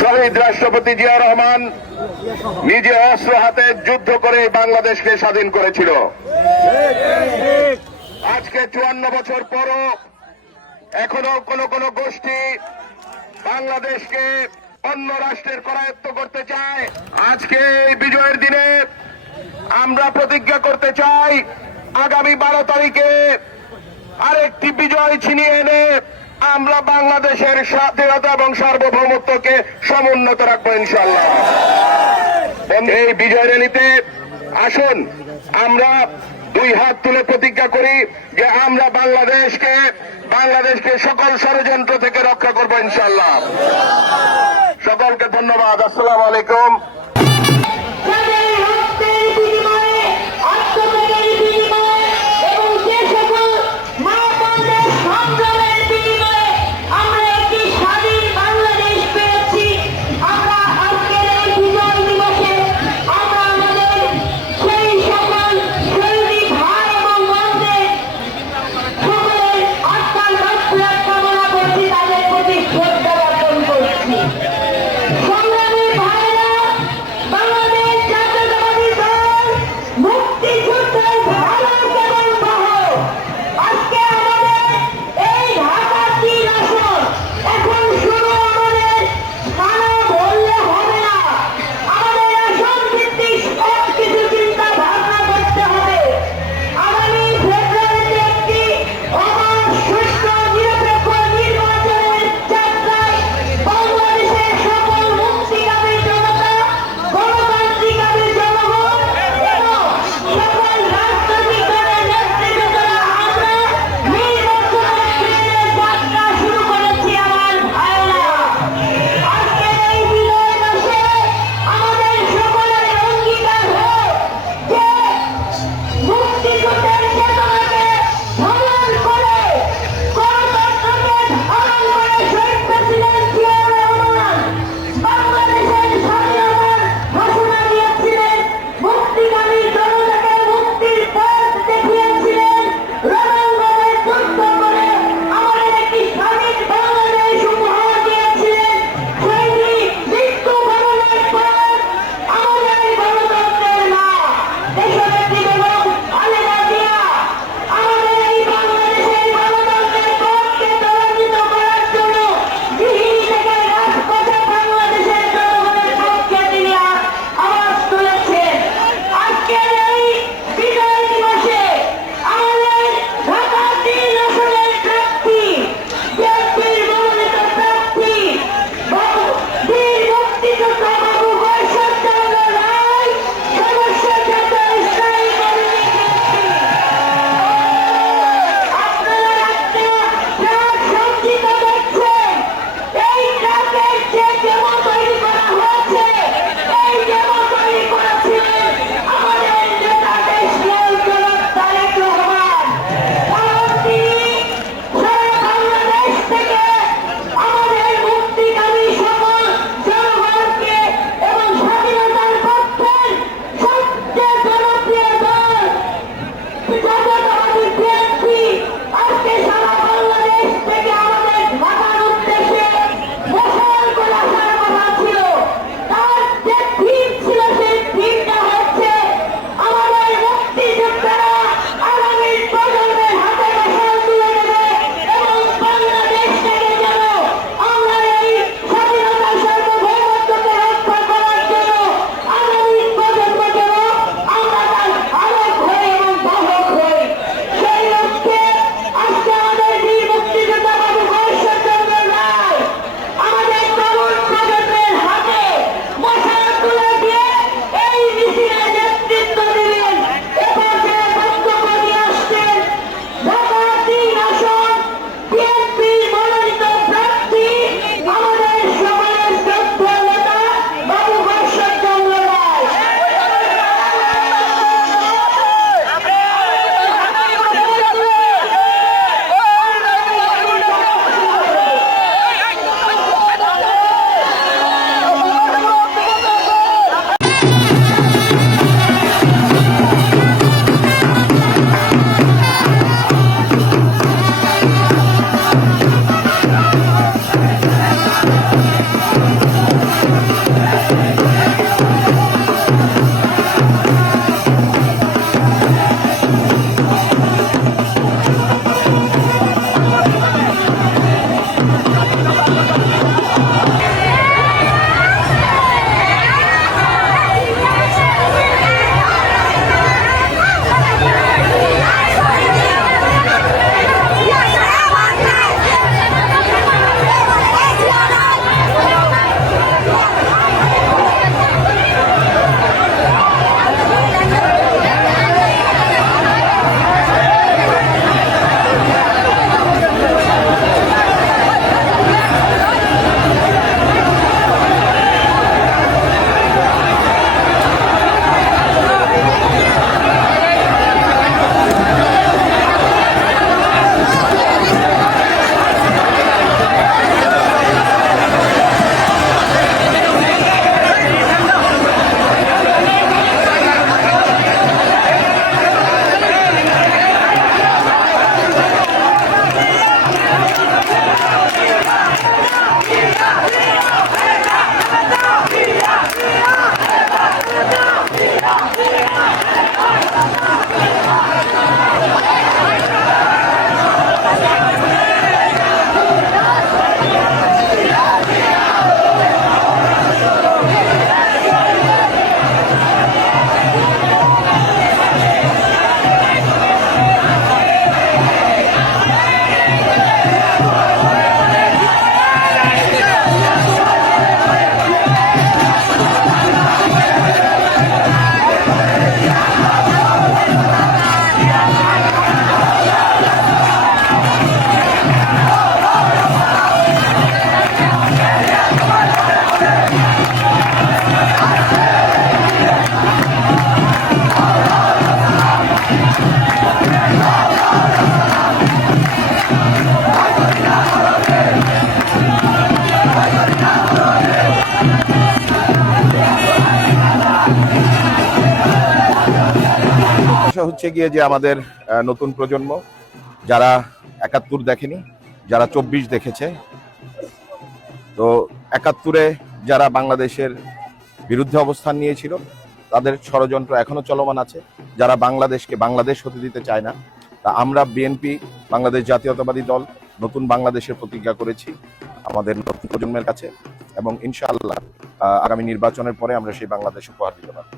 শহীদ রাষ্ট্রপতি জিয়া রহমান নিজে অস্ত্র হাতে যুদ্ধ করে বাংলাদেশকে স্বাধীন করেছিল। আজকে 54 বছর পরও এখনো কোন কোন গোষ্ঠী বাংলাদেশকে অন্য রাষ্ট্রের করায়ত্ত করতে চায়। আজকে এই বিজয়ের দিনে আমরা প্রতিজ্ঞা করতে চাই, আগামী 12 তারিখে আরেকটি বিজয় ছিনিয়ে এনে আমরা বাংলাদেশের স্বাধীনতা এবং সার্বভৌমত্বকে সমুন্নত রাখবো ইনশাআল্লাহ। এই বিজয় র্যালিতে আসুন আমরা দুই হাত তুলে প্রতিজ্ঞা করি যে আমরা বাংলাদেশকে সকল ষড়যন্ত্র থেকে রক্ষা করবো ইনশাআল্লাহ। সকলকে ধন্যবাদ। আসসালামু আলাইকুম। হচ্ছে গিয়ে যে আমাদের নতুন প্রজন্ম যারা 71 দেখেনি, যারা 24 দেখেছে, তো 71-এ যারা বাংলাদেশের বিরুদ্ধে অবস্থান নিয়েছিল তাদের ষড়যন্ত্র এখনো চলমান আছে, যারা বাংলাদেশকে বাংলাদেশ হতে দিতে চায় না। তা আমরা বিএনপি বাংলাদেশ জাতীয়তাবাদী দল নতুন বাংলাদেশের প্রতিজ্ঞা করেছি আমাদের নতুন প্রজন্মের কাছে, এবং ইনশাআল্লাহ আগামী নির্বাচনের পরে আমরা সেই বাংলাদেশ উপহার দিতে পারব।